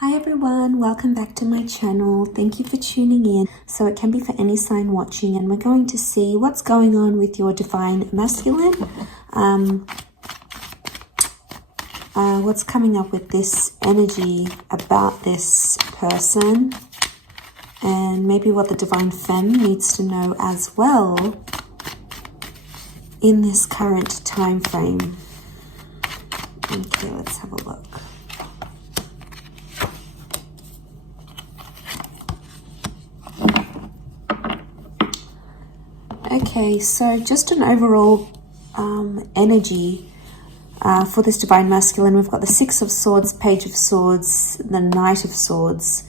Hi everyone, welcome back to my channel. Thank you for tuning in. So it can be for any sign watching, and we're going to see what's going on with your divine masculine. What's coming up with this energy about this person, and maybe what the divine femme needs to know as well in this current time frame. Okay, let's have a look. Okay, so just an overall energy for this divine masculine. We've got the Six of Swords, Page of Swords, the Knight of Swords.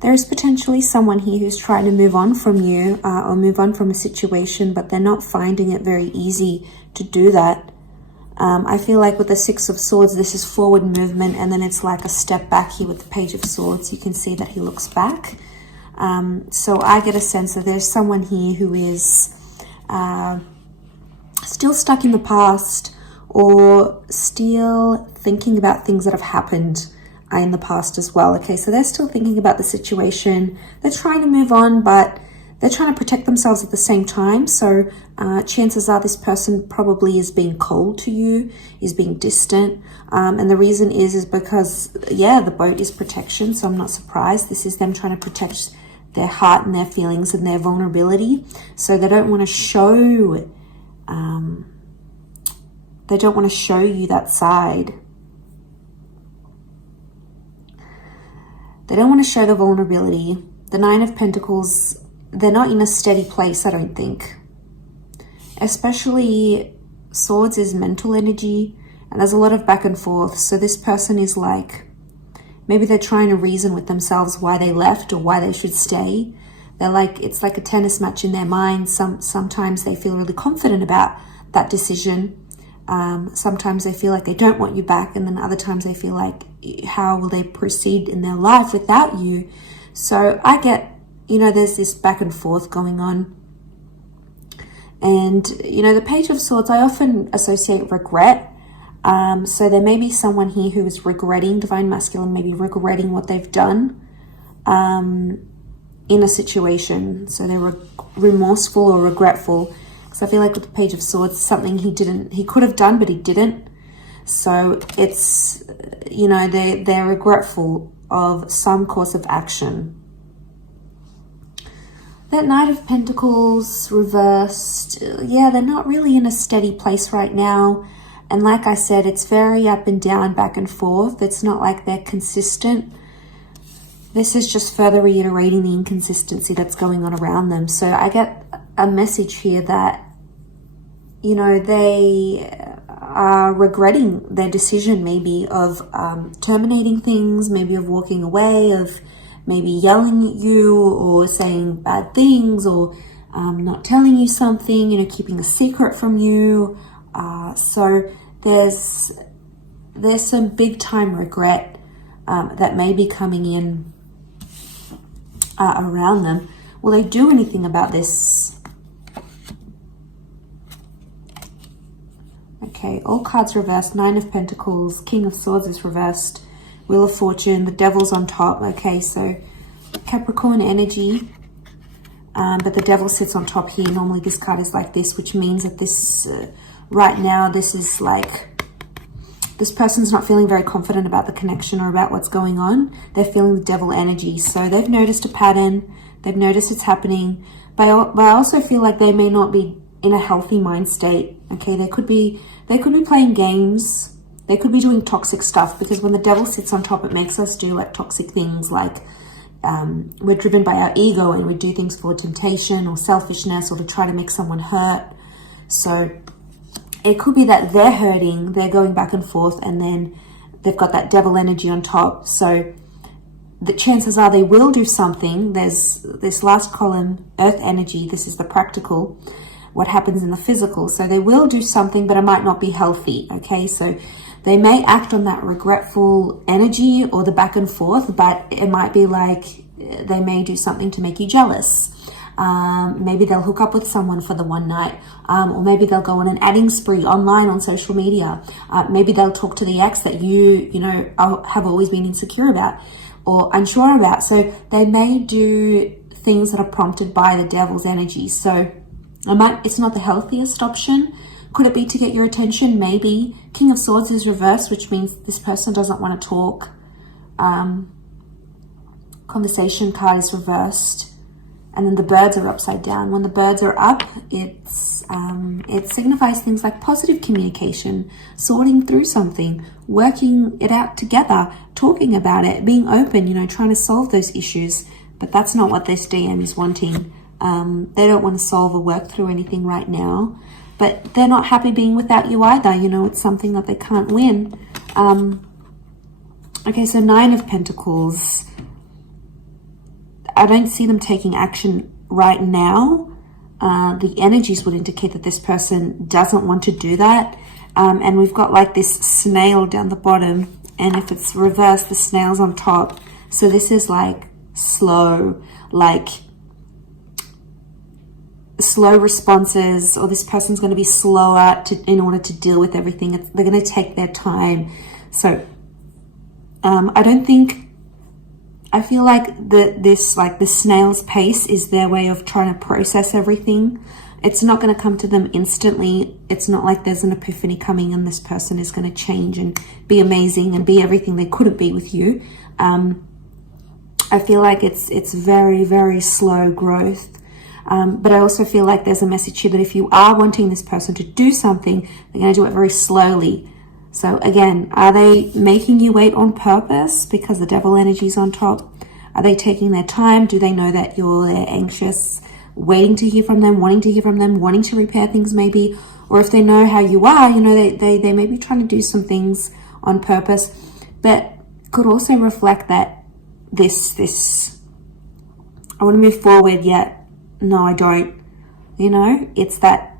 There is potentially someone here who's trying to move on from you or move on from a situation, but they're not finding it very easy to do that. I feel like with the Six of Swords, this is forward movement, and then it's like a step back here with the Page of Swords. You can see that he looks back. So I get a sense that there's someone here who is still stuck in the past, or still thinking about things that have happened in the past as well. Okay, so they're still thinking about the situation. They're trying to move on, but they're trying to protect themselves at the same time. So chances are this person probably is being cold to you, is being distant. And the reason is because, yeah, the boat is protection. So I'm not surprised. This is them trying to protect their heart and their feelings and their vulnerability. So they don't want to show, you that side. They don't want to show the vulnerability. The Nine of Pentacles, they're not in a steady place, I don't think. Especially Swords is mental energy, and there's a lot of back and forth. So this person is like, maybe they're trying to reason with themselves why they left or why they should stay. They're like, it's like a tennis match in their mind. Sometimes they feel really confident about that decision. Sometimes they feel like they don't want you back. And then other times they feel like, how will they proceed in their life without you? So I get, there's this back and forth going on. And, the Page of Swords, I often associate regret. So there may be someone here who is regretting, divine masculine, maybe regretting what they've done in a situation. So they're remorseful or regretful. Because I feel like with the Page of Swords, something he could have done, but he didn't. So it's, they're regretful of some course of action. That Knight of Pentacles reversed, yeah, they're not really in a steady place right now. And like I said, it's very up and down, back and forth. It's not like they're consistent. This is just further reiterating the inconsistency that's going on around them. So I get a message here that, they are regretting their decision maybe of terminating things, maybe of walking away, of maybe yelling at you or saying bad things, or not telling you something, keeping a secret from you. So there's some big time regret that may be coming in around them. Will they do anything about this? Okay, all cards reversed. Nine of Pentacles, King of Swords is reversed, Wheel of Fortune, the Devil's on top. Okay, so Capricorn energy, but the Devil sits on top here. Normally this card is like this, which means that this right now, this is like, this person's not feeling very confident about the connection or about what's going on. They're feeling the Devil energy. So they've noticed a pattern. They've noticed it's happening. But I also feel like they may not be in a healthy mind state. Okay, they could be playing games. They could be doing toxic stuff, because when the Devil sits on top, it makes us do like toxic things, like we're driven by our ego and we do things for temptation or selfishness or to try to make someone hurt. So it could be that they're hurting, they're going back and forth, and then they've got that Devil energy on top. So the chances are they will do something. There's this last column, Earth energy. This is the practical, what happens in the physical. So they will do something, but it might not be healthy. Okay, so they may act on that regretful energy or the back and forth, but it might be like they may do something to make you jealous. Maybe they'll hook up with someone for the one night, or maybe they'll go on an adding spree online on social media. Maybe they'll talk to the ex that you have always been insecure about or unsure about. So they may do things that are prompted by the devil's energy. So it's not the healthiest option. Could it be to get your attention? Maybe. King of Swords is reversed, which means this person doesn't want to talk. Conversation card is reversed. And then the birds are upside down. When the birds are up, it signifies things like positive communication, sorting through something, working it out together, talking about it, being open, trying to solve those issues. But that's not what this DM is wanting. They don't want to solve or work through anything right now. But they're not happy being without you either. It's something that they can't win. Okay, so 9 of Pentacles. I don't see them taking action right now. The energies would indicate that this person doesn't want to do that. And we've got like this snail down the bottom. And if it's reversed, the snail's on top. So this is like slow responses, or this person's going to be slower in order to deal with everything. They're going to take their time. So I feel like the snail's pace is their way of trying to process everything. It's not going to come to them instantly. It's not like there's an epiphany coming and this person is going to change and be amazing and be everything they couldn't be with you. I feel like it's very, very slow growth. But I also feel like there's a message here that if you are wanting this person to do something, they're going to do it very slowly. So again, are they making you wait on purpose because the devil energy is on top? Are they taking their time? Do they know that you're anxious, waiting to hear from them, wanting to hear from them, wanting to repair things maybe? Or if they know how you are, they may be trying to do some things on purpose, but could also reflect that this, I want to move forward yet. No, I don't. It's that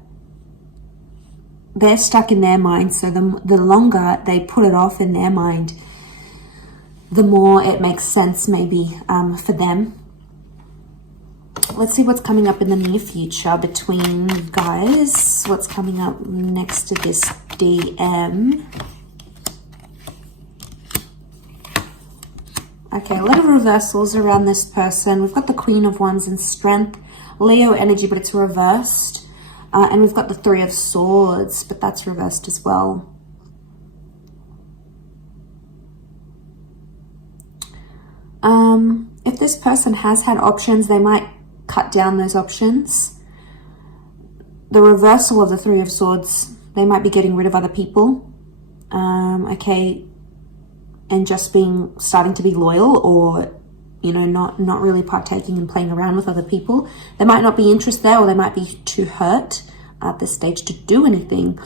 they're stuck in their mind. So the longer they put it off in their mind, the more it makes sense maybe for them. Let's see what's coming up in the near future between you guys. What's coming up next to this DM? Okay, a lot of reversals around this person. We've got the Queen of Wands in Strength, Leo energy, but it's reversed. And we've got the 3 of Swords, but that's reversed as well. If this person has had options, they might cut down those options. The reversal of the 3 of Swords, they might be getting rid of other people. Okay, and just starting to be loyal, or not really partaking and playing around with other people. There might not be interest there, or they might be too hurt at this stage to do anything.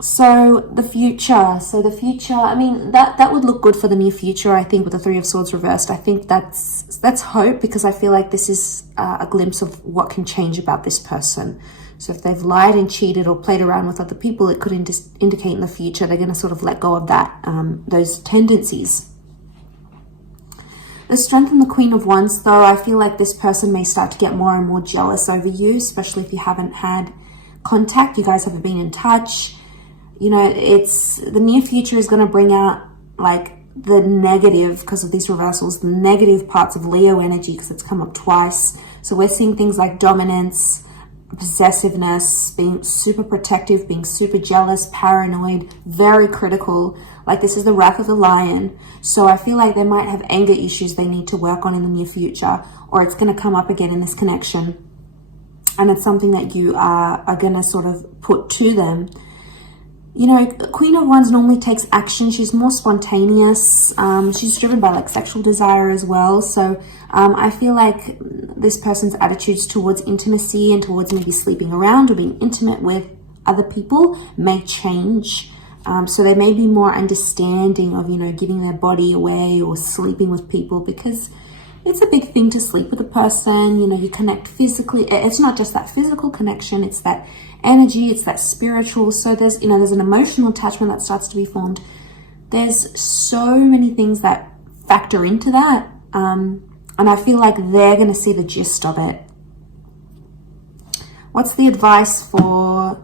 So the future, I mean, that would look good for the near future, I think, with the 3 of Swords reversed. I think that's hope, because I feel like this is a glimpse of what can change about this person. So if they've lied and cheated or played around with other people, it could indicate in the future they're going to sort of let go of that, those tendencies. The Strength and the Queen of Wands, though, I feel like this person may start to get more and more jealous over you, especially if you haven't had contact, you guys haven't been in touch. It's the near future is going to bring out like the negative, because of these reversals, the negative parts of Leo energy, because it's come up twice. So we're seeing things like dominance, possessiveness, being super protective, being super jealous, paranoid, very critical. Like this is the wrath of the lion. So I feel like they might have anger issues they need to work on in the near future, or it's going to come up again in this connection. And it's something that you are going to sort of put to them. Queen of Wands normally takes action. She's more spontaneous. She's driven by like sexual desire as well. So I feel like this person's attitudes towards intimacy and towards maybe sleeping around or being intimate with other people may change. So they may be more understanding of, giving their body away or sleeping with people, because it's a big thing to sleep with a person. You connect physically. It's not just that physical connection, it's that energy, it's that spiritual. So there's an emotional attachment that starts to be formed. There's so many things that factor into that. And I feel like they're going to see the gist of it. What's the advice for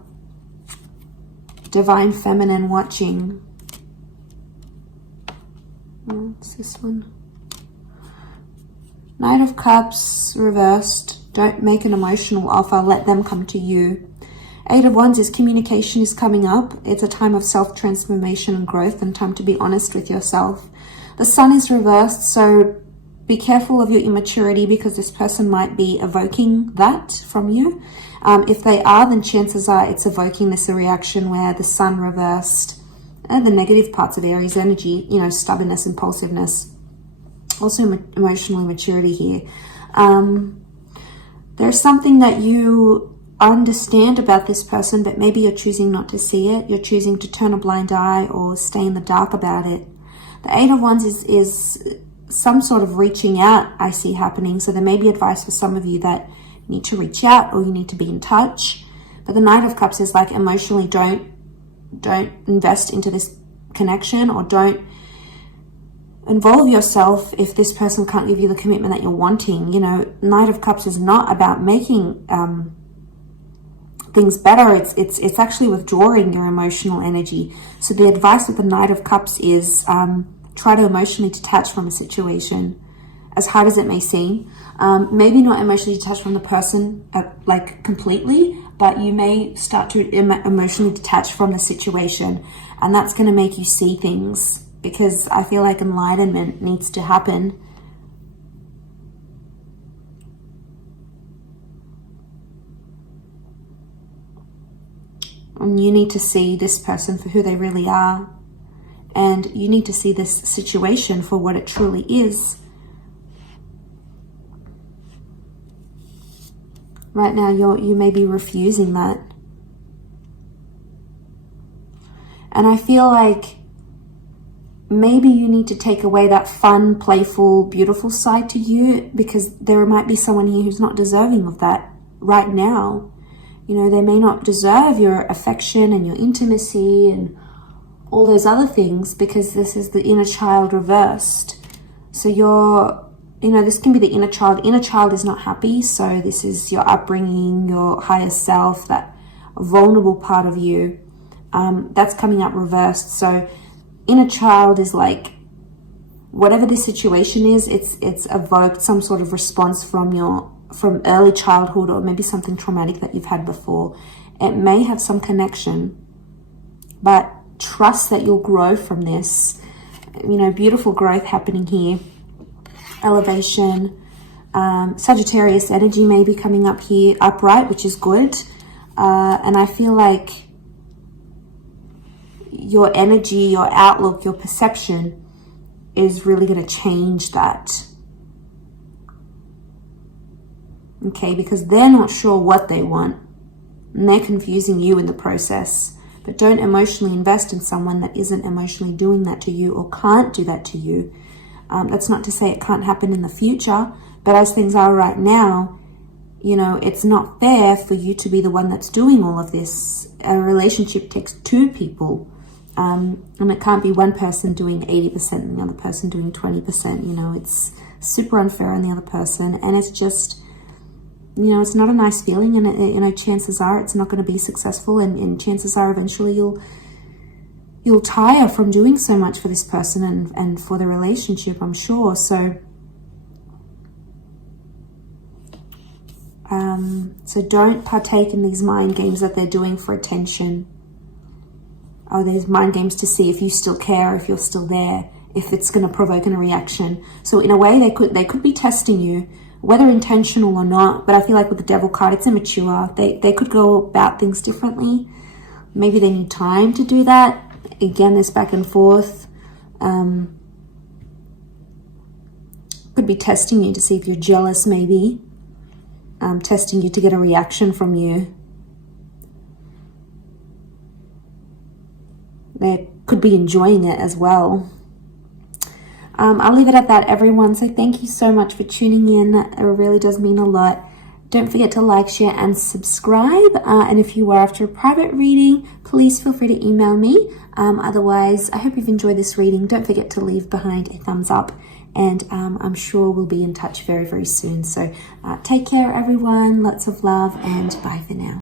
Divine Feminine watching? What's this one? Knight of Cups reversed. Don't make an emotional offer. Let them come to you. Eight of Wands is communication is coming up. It's a time of self-transformation and growth and time to be honest with yourself. The Sun is reversed, so be careful of your immaturity because this person might be evoking that from you. If they are, then chances are it's evoking this reaction where the Sun reversed, the negative parts of Aries energy, you know, stubbornness, impulsiveness, also emotional immaturity here. There's something that you understand about this person, but maybe you're choosing not to see it. You're choosing to turn a blind eye or stay in the dark about it. The Eight of Wands is some sort of reaching out I see happening. So there may be advice for some of you that you need to reach out or you need to be in touch. But the Knight of Cups is like emotionally don't invest into this connection, or don't involve yourself if this person can't give you the commitment that you're wanting. You know, Knight of Cups is not about making things better. It's actually withdrawing your emotional energy. So the advice with the Knight of Cups is try to emotionally detach from a situation, as hard as it may seem. Maybe not emotionally detach from the person like completely, but you may start to emotionally detach from the situation, and that's going to make you see things, because I feel like enlightenment needs to happen. And you need to see this person for who they really are. And you need to see this situation for what it truly is. Right now, you may be refusing that. And I feel like maybe you need to take away that fun, playful, beautiful side to you, because there might be someone here who's not deserving of that right now. You know, they may not deserve your affection and your intimacy and all those other things, because this is the inner child reversed. So this can be the inner child. Inner child is not happy. So this is your upbringing, your higher self, that vulnerable part of you. That's coming up reversed. So inner child is like, whatever this situation is, it's evoked some sort of response from early childhood, or maybe something traumatic that you've had before. It may have some connection, but trust that you'll grow from this. You know, beautiful growth happening here. Elevation. Sagittarius energy may be coming up here upright, which is good. And I feel like your energy, your outlook, your perception is really going to change that. Okay, because they're not sure what they want, and they're confusing you in the process. But don't emotionally invest in someone that isn't emotionally doing that to you or can't do that to you. That's not to say it can't happen in the future, but as things are right now, you know, it's not fair for you to be the one that's doing all of this. A relationship takes two people, and it can't be one person doing 80% and the other person doing 20%. You know, it's super unfair on the other person, and it's just, you know, it's not a nice feeling, and you know, chances are it's not going to be successful, and chances are eventually you'll tire from doing so much for this person and for the relationship, I'm sure. So don't partake in these mind games that they're doing for attention. Oh, there's mind games to see if you still care, if you're still there, if it's going to provoke a reaction. So in a way, they could be testing you, whether intentional or not. But I feel like with the Devil card, it's immature. They could go about things differently. Maybe they need time to do that. Again, this back and forth. Could be testing you to see if you're jealous, maybe. Testing you to get a reaction from you. They could be enjoying it as well. I'll leave it at that, everyone. So thank you so much for tuning in. It really does mean a lot. Don't forget to like, share, and subscribe. And if you are after a private reading, please feel free to email me. Otherwise, I hope you've enjoyed this reading. Don't forget to leave behind a thumbs up and I'm sure we'll be in touch very, very soon. So take care, everyone. Lots of love, and bye for now.